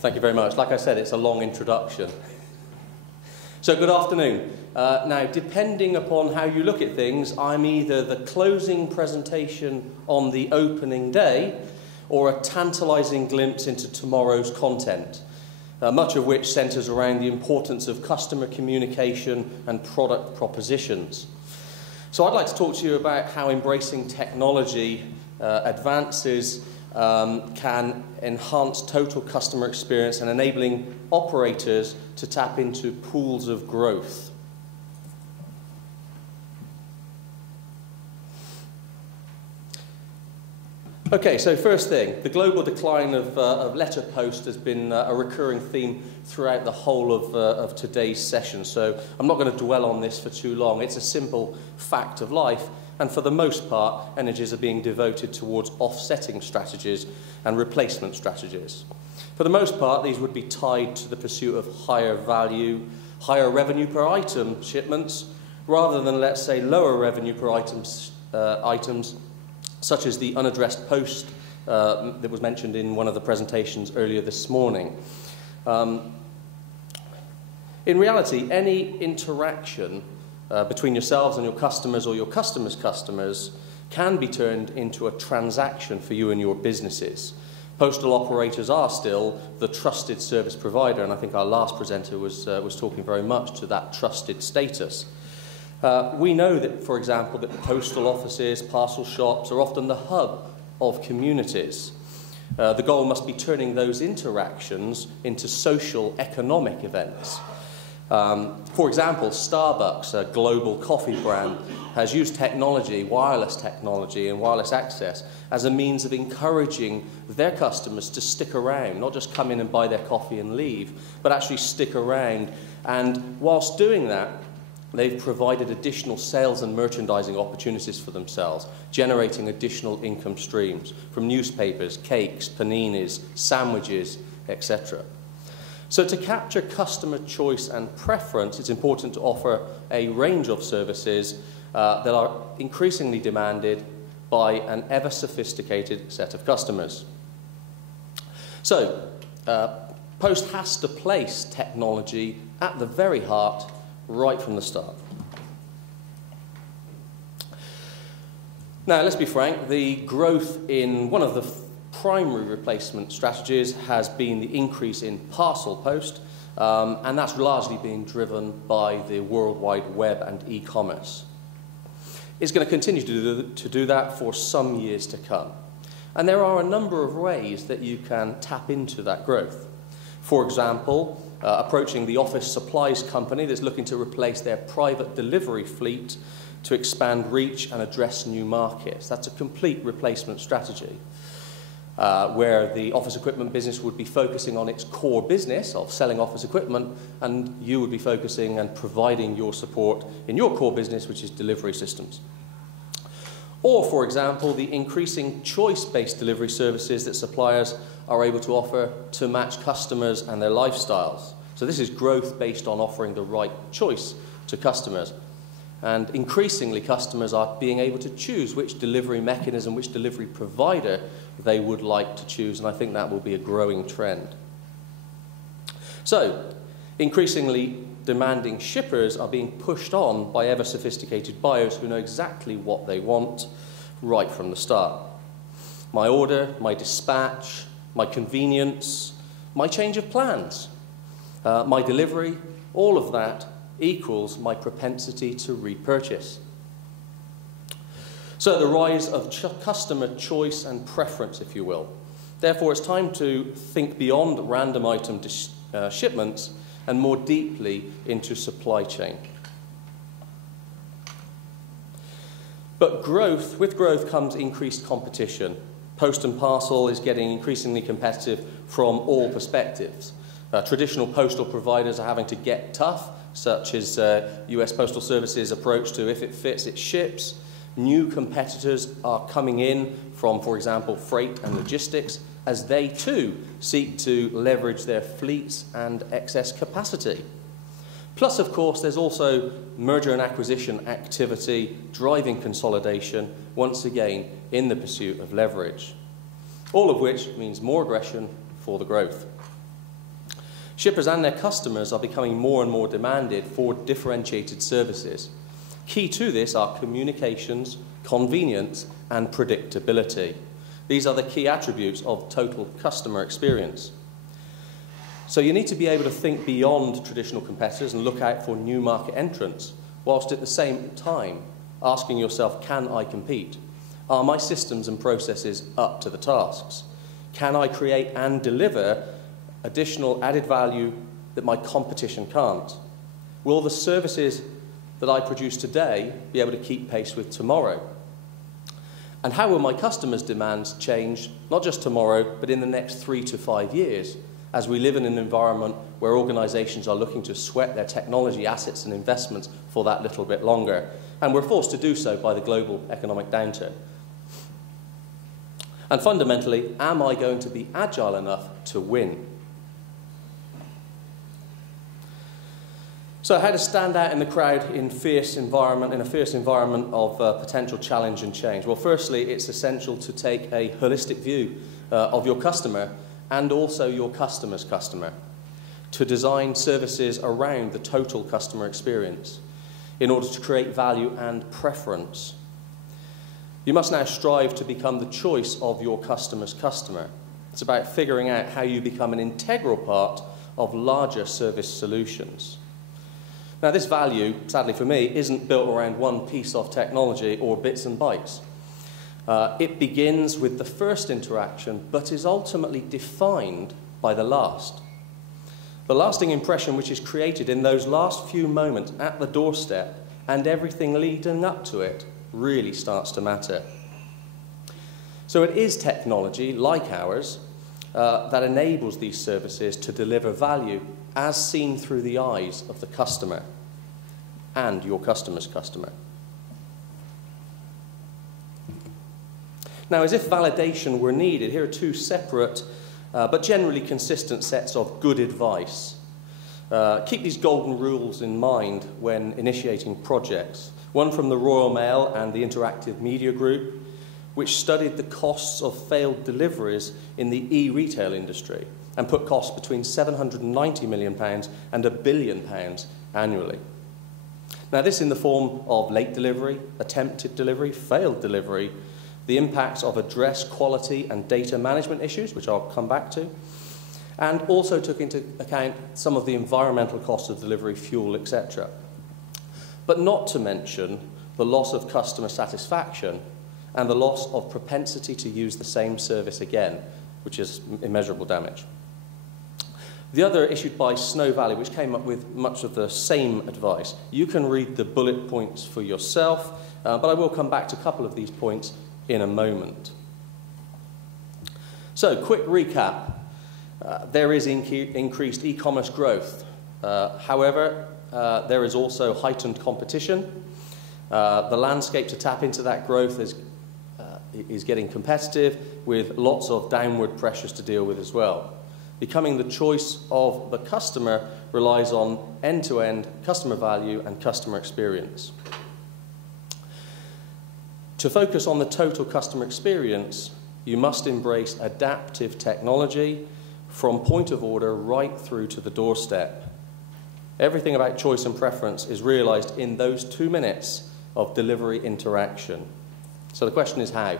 Thank you very much. Like I said, it's a long introduction. So good afternoon. Now, depending upon how you look at things, I'm either the closing presentation on the opening day or a tantalizing glimpse into tomorrow's content, much of which centres around the importance of customer communication and product propositions. So I'd like to talk to you about how embracing technology advances can enhance total customer experience and enabling operators to tap into pools of growth. Okay, so first thing, the global decline of letter post has been a recurring theme throughout the whole of today's session, so I'm not going to dwell on this for too long. It's a simple fact of life, and for the most part, energies are being devoted towards offsetting strategies and replacement strategies. For the most part, these would be tied to the pursuit of higher value, higher revenue per item shipments, rather than, let's say, lower revenue per items, such as the unaddressed post that was mentioned in one of the presentations earlier this morning. In reality, any interaction between yourselves and your customers or your customers' customers can be turned into a transaction for you and your businesses. Postal operators are still the trusted service provider, and I think our last presenter was talking very much to that trusted status. We know that, for example, that postal offices, parcel shops are often the hub of communities. The goal must be turning those interactions into social, economic events. For example, Starbucks, a global coffee brand, has used technology, wireless technology and wireless access as a means of encouraging their customers to stick around, not just come in and buy their coffee and leave, but actually stick around. And whilst doing that, they've provided additional sales and merchandising opportunities for themselves, generating additional income streams from newspapers, cakes, paninis, sandwiches, etc. So to capture customer choice and preference, it's important to offer a range of services that are increasingly demanded by an ever-sophisticated set of customers. So, Post has to place technology at the very heart right from the start. Now, let's be frank, the growth in one of the primary replacement strategies has been the increase in parcel post, and that's largely being driven by the World Wide Web and e-commerce. It's going to continue to do that for some years to come. And there are a number of ways that you can tap into that growth. For example, approaching the office supplies company that's looking to replace their private delivery fleet to expand reach and address new markets. That's a complete replacement strategy, where the office equipment business would be focusing on its core business of selling office equipment, and you would be focusing and providing your support in your core business, which is delivery systems. Or, for example, the increasing choice-based delivery services that suppliers are able to offer to match customers and their lifestyles. So this is growth based on offering the right choice to customers. And increasingly, customers are being able to choose which delivery mechanism, which delivery provider they would like to choose, and I think that will be a growing trend. So, increasingly demanding shippers are being pushed on by ever-sophisticated buyers who know exactly what they want right from the start. My order, my dispatch, my convenience, my change of plans, my delivery, all of that equals my propensity to repurchase. So the rise of customer choice and preference, if you will. Therefore, it's time to think beyond random item shipments and more deeply into supply chain. But with growth comes increased competition. Post and parcel is getting increasingly competitive from all perspectives. Traditional postal providers are having to get tough, such as US Postal Service's approach to if it fits, it ships. New competitors are coming in from, for example, freight and logistics, as they too seek to leverage their fleets and excess capacity. Plus, of course, there's also merger and acquisition activity driving consolidation, once again, in the pursuit of leverage. All of which means more aggression for the growth. Shippers and their customers are becoming more and more demanded for differentiated services. Key to this are communications, convenience, and predictability. These are the key attributes of total customer experience. So you need to be able to think beyond traditional competitors and look out for new market entrants, whilst at the same time asking yourself, can I compete? Are my systems and processes up to the tasks? Can I create and deliver additional added value that my competition can't? Will the services that I produce today be able to keep pace with tomorrow? And how will my customers' demands change, not just tomorrow, but in the next 3 to 5 years, as we live in an environment where organisations are looking to sweat their technology assets and investments for that little bit longer, and we're forced to do so by the global economic downturn. And fundamentally, am I going to be agile enough to win? So how to stand out in the crowd in a fierce environment of potential challenge and change? Well, firstly, it's essential to take a holistic view of your customer and also your customer's customer, to design services around the total customer experience in order to create value and preference. You must now strive to become the choice of your customer's customer. It's about figuring out how you become an integral part of larger service solutions. Now, this value, sadly for me, isn't built around one piece of technology or bits and bytes. It begins with the first interaction, but is ultimately defined by the last. The lasting impression which is created in those last few moments at the doorstep and everything leading up to it really starts to matter. So it is technology, like ours, that enables these services to deliver value as seen through the eyes of the customer and your customer's customer. Now, as if validation were needed, here are two separate but generally consistent sets of good advice. Keep these golden rules in mind when initiating projects. One from the Royal Mail and the Interactive Media Group, which studied the costs of failed deliveries in the e-retail industry and put costs between £790 million and £1 billion annually. Now, this in the form of late delivery, attempted delivery, failed delivery, the impacts of address quality and data management issues, which I'll come back to, and also took into account some of the environmental costs of delivery, fuel, etc. But not to mention the loss of customer satisfaction and the loss of propensity to use the same service again, which is immeasurable damage. The other issued by Snow Valley, which came up with much of the same advice. You can read the bullet points for yourself, but I will come back to a couple of these points in a moment. So, quick recap. There is increased e-commerce growth. However, there is also heightened competition. The landscape to tap into that growth is getting competitive, with lots of downward pressures to deal with as well. Becoming the choice of the customer relies on end-to-end customer value and customer experience. To focus on the total customer experience, you must embrace adaptive technology from point of order right through to the doorstep. Everything about choice and preference is realized in those 2 minutes of delivery interaction. So the question is how?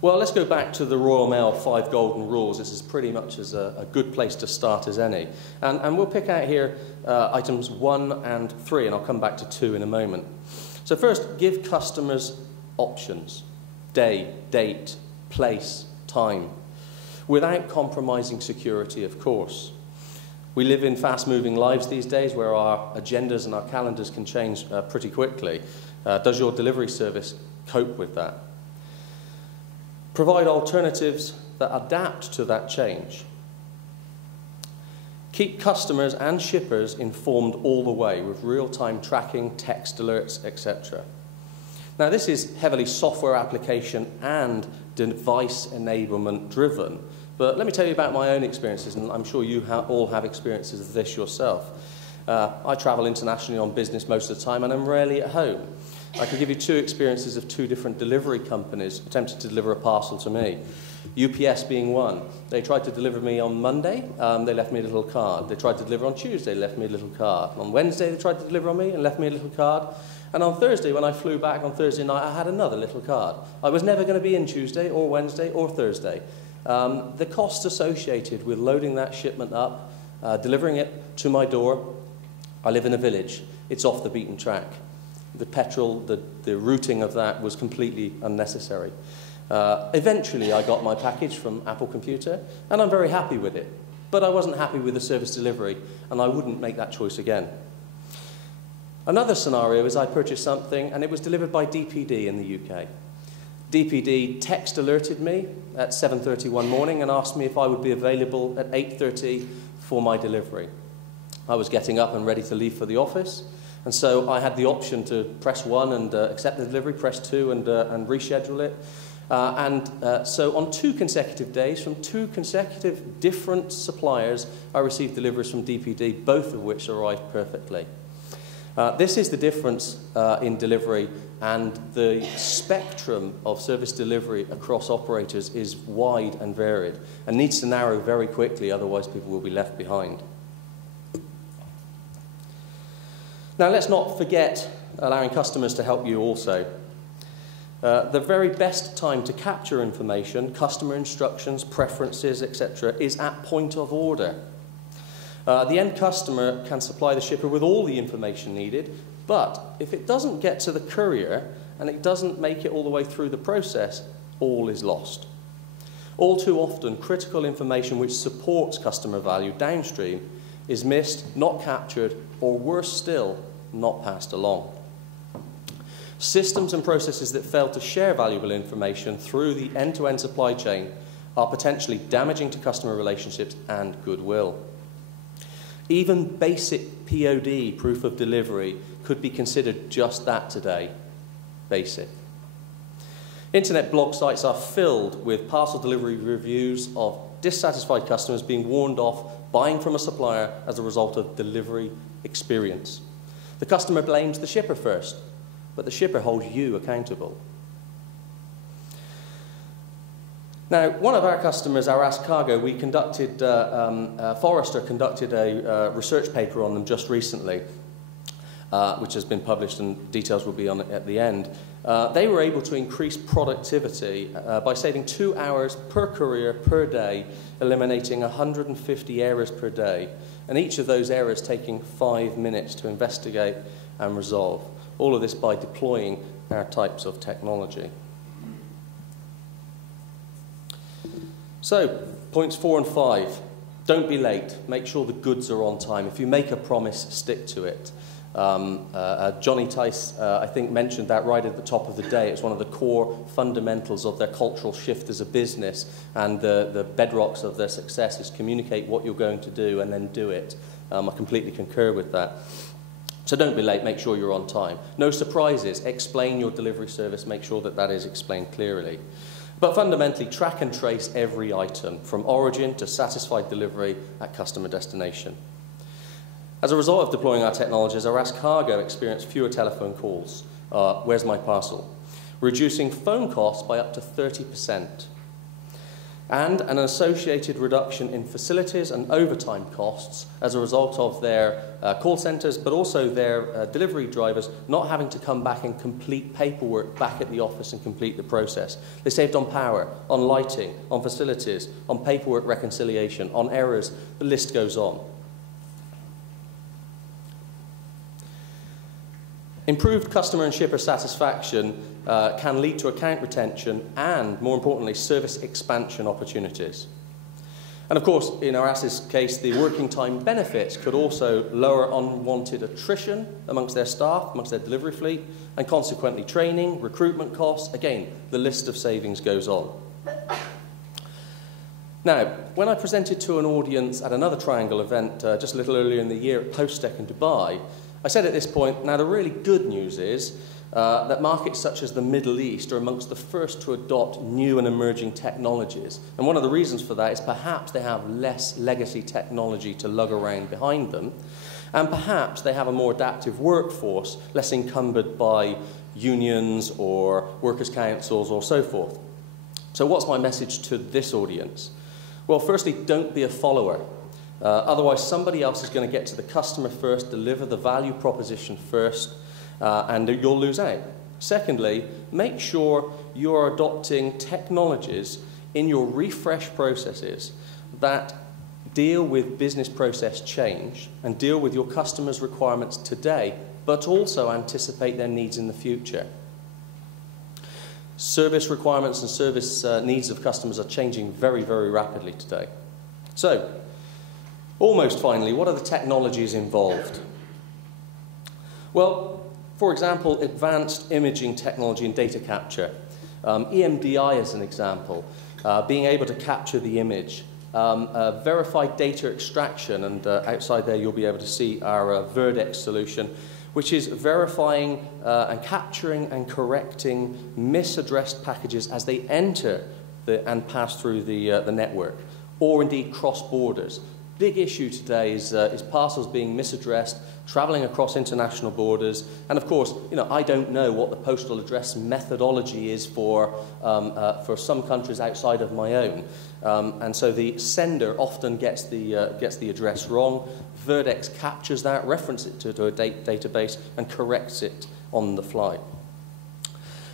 Well, let's go back to the Royal Mail 5 Golden Rules. This is pretty much as a good place to start as any. And we'll pick out here items 1 and 3, and I'll come back to 2 in a moment. So first, give customers options. Day, date, place, time. Without compromising security, of course. We live in fast-moving lives these days where our agendas and our calendars can change pretty quickly. Does your delivery service cope with that? Provide alternatives that adapt to that change. Keep customers and shippers informed all the way with real-time tracking, text alerts, etc. Now, this is heavily software application and device enablement driven. But let me tell you about my own experiences, and I'm sure you all have experiences of this yourself. I travel internationally on business most of the time, and I'm rarely at home. I can give you two experiences of two different delivery companies attempting to deliver a parcel to me. UPS being one. They tried to deliver me on Monday, they left me a little card. They tried to deliver on Tuesday, left me a little card. On Wednesday, they tried to deliver on me and left me a little card. And on Thursday, when I flew back on Thursday night, I had another little card. I was never going to be in Tuesday or Wednesday or Thursday. The costs associated with loading that shipment up, delivering it to my door. I live in a village. It's off the beaten track. The petrol, the routing of that was completely unnecessary. Eventually, I got my package from Apple Computer, and I'm very happy with it. But I wasn't happy with the service delivery, and I wouldn't make that choice again. Another scenario is I purchased something, and it was delivered by DPD in the UK. DPD text alerted me at 7:30 one morning and asked me if I would be available at 8:30 for my delivery. I was getting up and ready to leave for the office, and so I had the option to press 1 and accept the delivery, press 2 and reschedule it. So on 2 consecutive days, from 2 consecutive different suppliers, I received deliveries from DPD, both of which arrived perfectly. This is the difference in delivery, and the spectrum of service delivery across operators is wide and varied and needs to narrow very quickly, otherwise people will be left behind. Now, let's not forget allowing customers to help you also. The very best time to capture information, customer instructions, preferences, etc., is at point of order. The end customer can supply the shipper with all the information needed, but if it doesn't get to the courier and it doesn't make it all the way through the process, all is lost. All too often, critical information which supports customer value downstream is missed, not captured, or worse still, not passed along. Systems and processes that fail to share valuable information through the end-to-end supply chain are potentially damaging to customer relationships and goodwill. Even basic POD, proof of delivery, could be considered just that today, basic. Internet blog sites are filled with parcel delivery reviews of dissatisfied customers being warned off buying from a supplier as a result of delivery experience. The customer blames the shipper first, but the shipper holds you accountable. Now, one of our customers, our Ask Cargo, we conducted, Forrester conducted a research paper on them just recently, which has been published and details will be on it at the end. They were able to increase productivity by saving 2 hours per courier per day, eliminating 150 errors per day, and each of those errors taking 5 minutes to investigate and resolve. All of this by deploying our types of technology. So, points 4 and 5. Don't be late. Make sure the goods are on time. If you make a promise, stick to it. Johnny Tice, I think, mentioned that right at the top of the day. It's one of the core fundamentals of their cultural shift as a business, and the bedrocks of their success is communicate what you're going to do and then do it. I completely concur with that. So don't be late, make sure you're on time. No surprises, explain your delivery service, make sure that that is explained clearly. But fundamentally, track and trace every item, from origin to satisfied delivery at customer destination. As a result of deploying our technologies, our Ask Cargo experienced fewer telephone calls. Where's my parcel? Reducing phone costs by up to 30%. And an associated reduction in facilities and overtime costs as a result of their call centres, but also their delivery drivers not having to come back and complete paperwork back at the office and complete the process. They saved on power, on lighting, on facilities, on paperwork reconciliation, on errors. The list goes on. Improved customer and shipper satisfaction can lead to account retention and, more importantly, service expansion opportunities. And of course, in our ASIS case, the working time benefits could also lower unwanted attrition amongst their staff, amongst their delivery fleet, and consequently training, recruitment costs. Again, the list of savings goes on. Now, when I presented to an audience at another Triangle event just a little earlier in the year at Posttech in Dubai, I said at this point, now the really good news is that markets such as the Middle East are amongst the first to adopt new and emerging technologies. And one of the reasons for that is perhaps they have less legacy technology to lug around behind them, and perhaps they have a more adaptive workforce, less encumbered by unions or workers' councils or so forth. So what's my message to this audience? Well, firstly, don't be a follower. Otherwise, somebody else is going to get to the customer first, deliver the value proposition first, and you'll lose out. Secondly, make sure you're adopting technologies in your refresh processes that deal with business process change and deal with your customers' requirements today, but also anticipate their needs in the future. Service requirements and service needs of customers are changing very, very rapidly today. So, almost finally, what are the technologies involved? Well, for example, advanced imaging technology and data capture. EMDI is an example, being able to capture the image. Verified data extraction, and outside there you'll be able to see our Verdex solution, which is verifying and capturing and correcting misaddressed packages as they enter and pass through the network, or indeed cross borders. Big issue today is parcels being misaddressed, traveling across international borders, and of course, I don't know what the postal address methodology is for some countries outside of my own, and so the sender often gets the address wrong. Verdex captures that, references it to a database, and corrects it on the fly.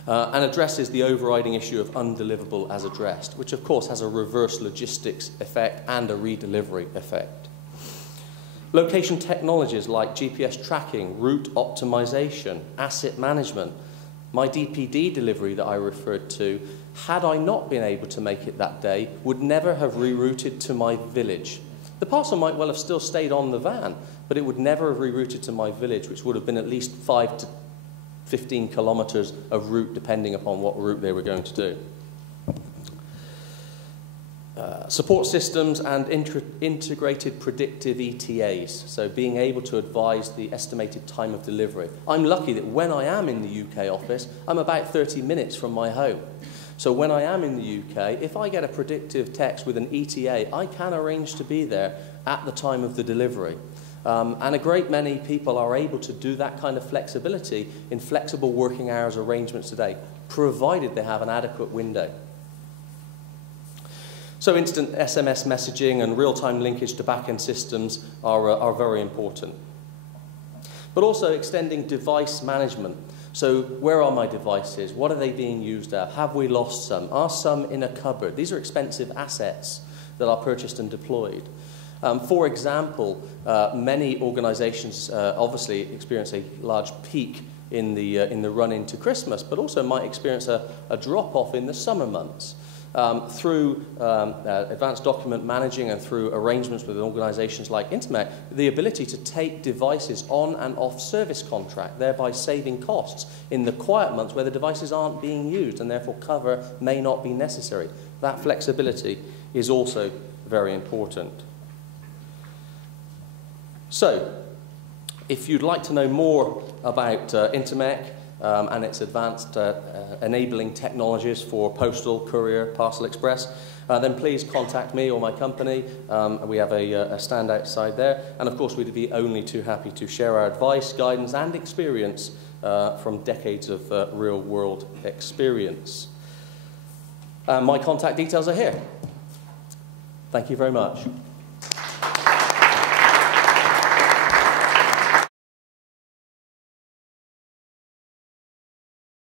And addresses the overriding issue of undeliverable as addressed, which of course has a reverse logistics effect and a redelivery effect. Location technologies like GPS tracking, route optimization, asset management. My DPD delivery that I referred to, had I not been able to make it that day, would never have rerouted to my village. The parcel might well have still stayed on the van, but it would never have rerouted to my village, which would have been at least 5 to 15 kilometers of route, depending upon what route they were going to do. Support systems and integrated predictive ETAs, so being able to advise the estimated time of delivery. I'm lucky that when I am in the UK office, I'm about 30 minutes from my home. So when I am in the UK, if I get a predictive text with an ETA, I can arrange to be there at the time of the delivery. And a great many people are able to do that kind of flexibility in flexible working hours arrangements today, provided they have an adequate window. So instant SMS messaging and real-time linkage to back-end systems are very important. But also extending device management. So where are my devices? What are they being used at? Have we lost some? Are some in a cupboard? These are expensive assets that are purchased and deployed. For example, many organizations obviously experience a large peak in the run into Christmas, but also might experience a drop-off in the summer months. Through advanced document managing and through arrangements with organizations like Intermec, the ability to take devices on and off service contract, thereby saving costs in the quiet months where the devices aren't being used and therefore cover may not be necessary. That flexibility is also very important. So, if you'd like to know more about Intermec and its advanced enabling technologies for postal, courier, parcel express, then please contact me or my company. We have a stand outside there. And of course, we'd be only too happy to share our advice, guidance, and experience from decades of real-world experience. My contact details are here. Thank you very much.